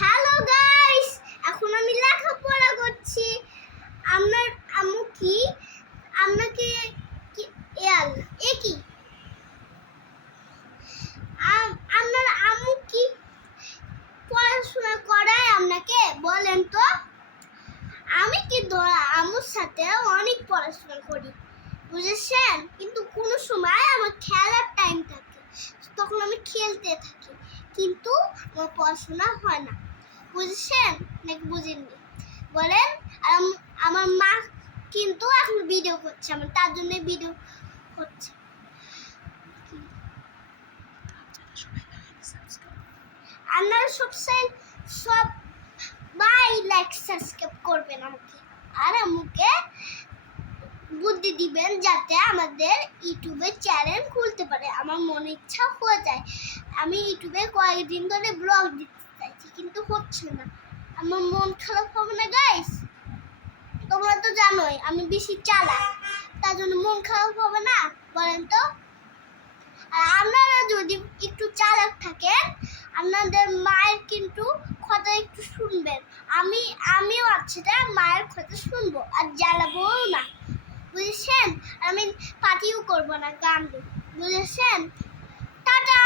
Hello guys এখন আমি লেখাপড়া করছি। আপনার আম্মু কি? আপনাকে কি? এ কি? আপনার আম্মু কি পড়াশোনা করায় আপনাকে? বলেন তো। আমি কি আম্মুর সাথে অনেক পড়াশোনা করি। বুঝেছেন? কিন্তু কোনো সময় আমার খেলার কিন্তু আমার পড়াশোনা হয় না। বুঝেছেন? নাকি বুঝেননি? বলেন আমার মা কিন্তু এখন ভিডিও করছে আমার, তার জন্য ভিডিও হচ্ছে আপনারা সবসময় সব বাই লাইক সাবস্ক্রাইব করবেন আমাকে। আর আমাকে বুদ্ধি দিবেন যাতে আমাদের ইউটিউবে চ্যানেল খুলতে পারে আমার মনে ইচ্ছা হয়ে যায়। আমি ইউটিউবে কয়েকদিন ধরে ব্লগ দিতে চাইছি, কিন্তু হচ্ছে না। আমার মন খারাপ হবে না গাইস তোমরা তো জানোই, আমি বেশি চালাক। তার জন্য মন খারাপ হবে না, বলেন তো? আর আপনারা যদি একটু চালাক থাকেন, আপনাদের মায়ের কিন্তু কথা একটু শুনবেন। আমি, আমিও আছে তাই মায়ের কথা শুনব, আর জ্বালাবোও না। বুঝেছেন? আমি পার্টিও করব না, গান বুঝেছেন? টাটা